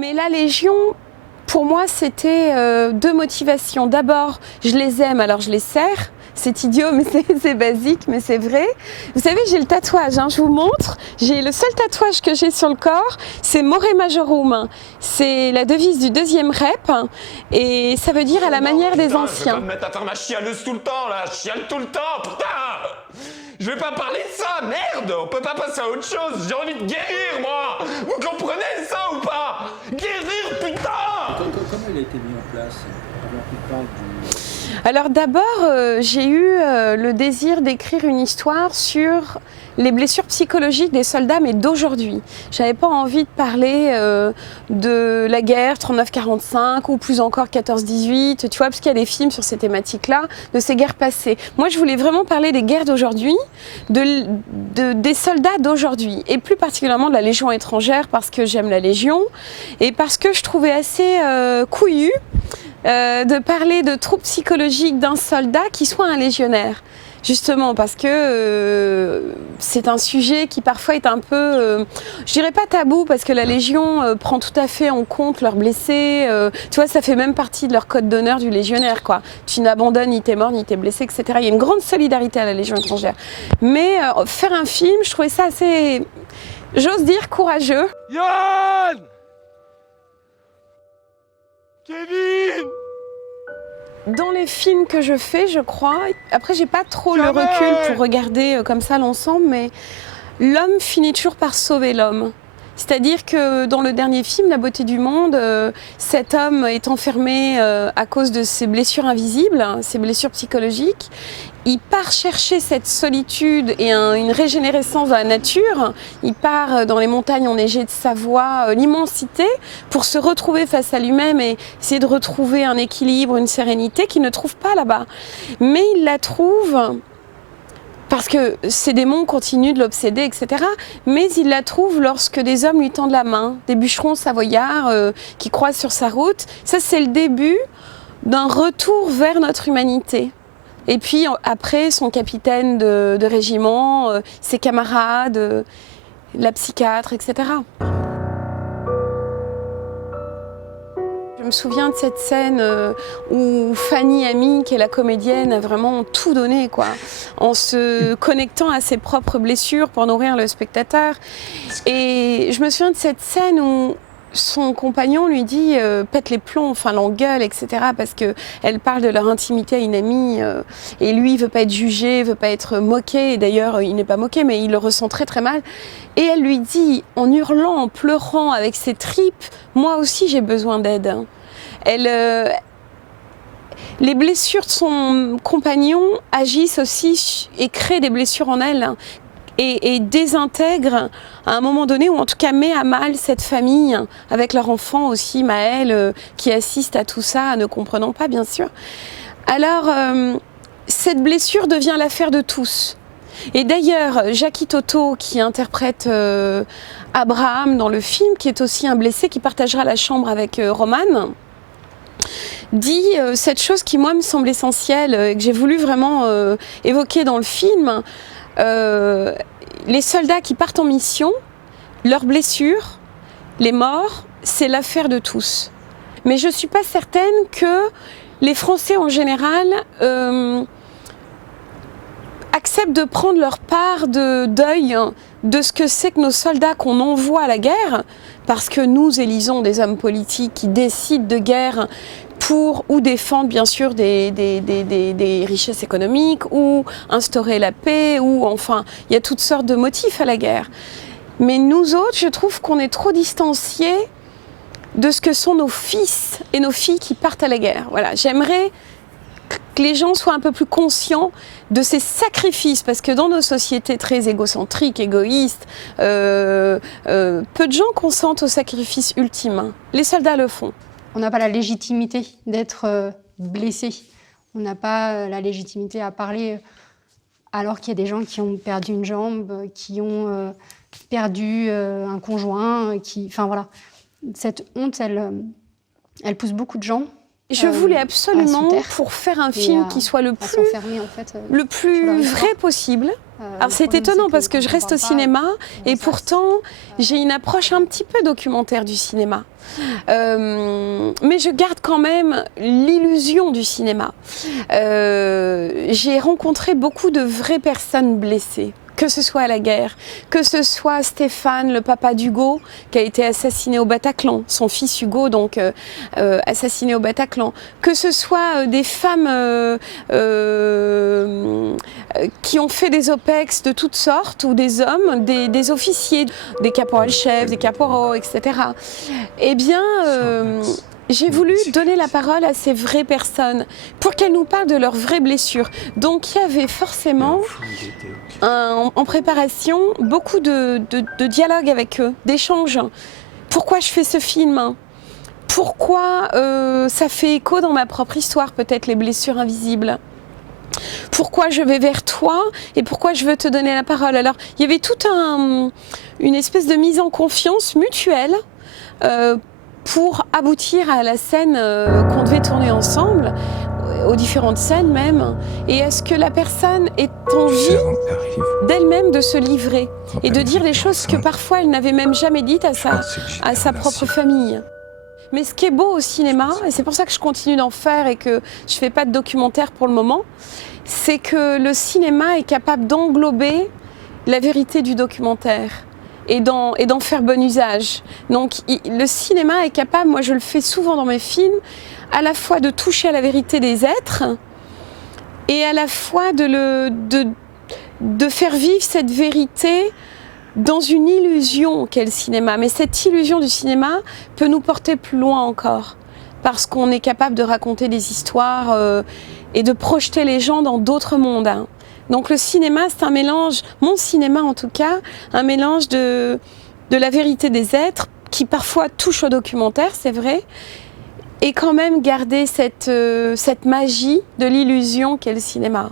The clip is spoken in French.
Mais la Légion, pour moi, c'était deux motivations. D'abord, je les aime, alors je les sers. C'est idiot, mais c'est basique, mais c'est vrai. Vous savez, j'ai le tatouage, hein, je vous montre. J'ai le seul tatouage que j'ai sur le corps, c'est More Majorum. C'est la devise du 2e rep, et ça veut dire à la manière des anciens. Je vais pas me mettre à faire ma chialeuse tout le temps, là. Je chiale tout le temps, putain. Je vais pas parler de ça, merde. On peut pas passer à autre chose. J'ai envie de guérir, moi. Vous comprenez ça ou pas? Guérir, putain. Comment il a été mis en place avant qu'on parle du... Alors d'abord, j'ai eu le désir d'écrire une histoire sur les blessures psychologiques des soldats, mais d'aujourd'hui. J'avais pas envie de parler de la guerre 39-45 ou plus encore 14-18, tu vois, parce qu'il y a des films sur ces thématiques-là, de ces guerres passées. Moi, je voulais vraiment parler des guerres d'aujourd'hui, des soldats d'aujourd'hui, et plus particulièrement de la Légion étrangère, parce que j'aime la Légion, et parce que je trouvais assez couillu de parler de troubles psychologiques d'un soldat qui soit un légionnaire. Justement parce que c'est un sujet qui parfois est un peu, je dirais pas tabou, parce que la Légion prend tout à fait en compte leurs blessés, tu vois, ça fait même partie de leur code d'honneur du légionnaire, quoi. Tu n'abandonnes ni tes morts ni tes blessés, etc. Il y a une grande solidarité à la Légion étrangère. Mais faire un film, je trouvais ça assez, j'ose dire, courageux. Yann! Kevin! Dans les films que je fais, je crois, après j'ai pas trop le recul pour regarder comme ça l'ensemble, mais l'homme finit toujours par sauver l'homme. C'est-à-dire que dans le dernier film, La beauté du monde, cet homme est enfermé à cause de ses blessures invisibles, ses blessures psychologiques. Il part chercher cette solitude et une régénérescence dans la nature. Il part dans les montagnes enneigées de Savoie, l'immensité, pour se retrouver face à lui-même et essayer de retrouver un équilibre, une sérénité qu'il ne trouve pas là-bas. Mais il la trouve parce que ses démons continuent de l'obséder, etc. Mais il la trouve lorsque des hommes lui tendent la main, des bûcherons savoyards qui croisent sur sa route. Ça, c'est le début d'un retour vers notre humanité. Et puis après, son capitaine de régiment, ses camarades, la psychiatre, etc. Je me souviens de cette scène où Fanny Ami, qui est la comédienne, a vraiment tout donné, quoi, en se connectant à ses propres blessures pour nourrir le spectateur. Et je me souviens de cette scène où son compagnon lui dit pète les plombs, enfin l'engueule, etc. parce qu'elle parle de leur intimité à une amie et lui il veut pas être jugé, il veut pas être moqué, et d'ailleurs il n'est pas moqué mais il le ressent très très mal. Et elle lui dit en hurlant, en pleurant avec ses tripes, moi aussi j'ai besoin d'aide. Les blessures de son compagnon agissent aussi et créent des blessures en elle. Et désintègre à un moment donné, ou en tout cas met à mal cette famille, avec leur enfant aussi, Maëlle, qui assiste à tout ça, ne comprenant pas bien sûr. Alors, cette blessure devient l'affaire de tous. Et d'ailleurs, Jackie Toto, qui interprète Abraham dans le film, qui est aussi un blessé, qui partagera la chambre avec Roman, dit cette chose qui moi me semble essentielle, et que j'ai voulu vraiment évoquer dans le film. Les soldats qui partent en mission, leurs blessures, les morts, c'est l'affaire de tous. Mais je ne suis pas certaine que les Français en général acceptent de prendre leur part de deuil de ce que c'est que nos soldats qu'on envoie à la guerre, parce que nous élisons des hommes politiques qui décident de guerre pour ou défendre bien sûr des richesses économiques ou instaurer la paix, ou enfin il y a toutes sortes de motifs à la guerre. Mais nous autres, je trouve qu'on est trop distanciés de ce que sont nos fils et nos filles qui partent à la guerre. Voilà, j'aimerais que les gens soient un peu plus conscients de ces sacrifices, parce que dans nos sociétés très égocentriques, égoïstes, peu de gens consentent au sacrifice ultime. Les soldats le font. On n'a pas la légitimité d'être blessé. On n'a pas la légitimité à parler alors qu'il y a des gens qui ont perdu une jambe, qui ont perdu un conjoint, Enfin voilà. Cette honte, elle pousse beaucoup de gens Je voulais à absolument, sous terre pour faire un et film à- qui soit à s'enfermer en fait. le sur plus leur vrai histoire. possible. Le Alors c'est problème, étonnant c'est parce que quand je on reste au parle pas, cinéma et ça, pourtant j'ai une approche un petit peu documentaire du cinéma. Mais je garde quand même l'illusion du cinéma. J'ai rencontré beaucoup de vraies personnes blessées, que ce soit à la guerre, que ce soit Stéphane, le papa d'Hugo, qui a été assassiné au Bataclan, son fils Hugo, donc assassiné au Bataclan, que ce soit des femmes qui ont fait des OPEX de toutes sortes, ou des hommes, des officiers, des caporals-chefs, des caporaux, etc. Eh bien, j'ai voulu donner la parole à ces vraies personnes pour qu'elles nous parlent de leurs vraies blessures. Donc il y avait forcément en préparation beaucoup de dialogues avec eux, d'échanges. Pourquoi je fais ce film ? Pourquoi ça fait écho dans ma propre histoire, peut-être les blessures invisibles ? Pourquoi je vais vers toi et pourquoi je veux te donner la parole ? Alors il y avait toute une espèce de mise en confiance mutuelle pour aboutir à la scène qu'on devait tourner ensemble, aux différentes scènes même, et à ce que la personne ait envie d'elle-même de se livrer et de dire des choses que parfois elle n'avait même jamais dites à sa propre famille. Mais ce qui est beau au cinéma, et c'est pour ça que je continue d'en faire et que je ne fais pas de documentaire pour le moment, c'est que le cinéma est capable d'englober la vérité du documentaire et d'en faire bon usage. Donc le cinéma est capable, moi je le fais souvent dans mes films, à la fois de toucher à la vérité des êtres et à la fois de faire vivre cette vérité dans une illusion qu'est le cinéma. Mais cette illusion du cinéma peut nous porter plus loin encore, parce qu'on est capable de raconter des histoires et de projeter les gens dans d'autres mondes. Hein. Donc le cinéma, c'est un mélange, mon cinéma en tout cas, un mélange de la vérité des êtres, qui parfois touche au documentaire, c'est vrai, et quand même garder cette magie de l'illusion qu'est le cinéma.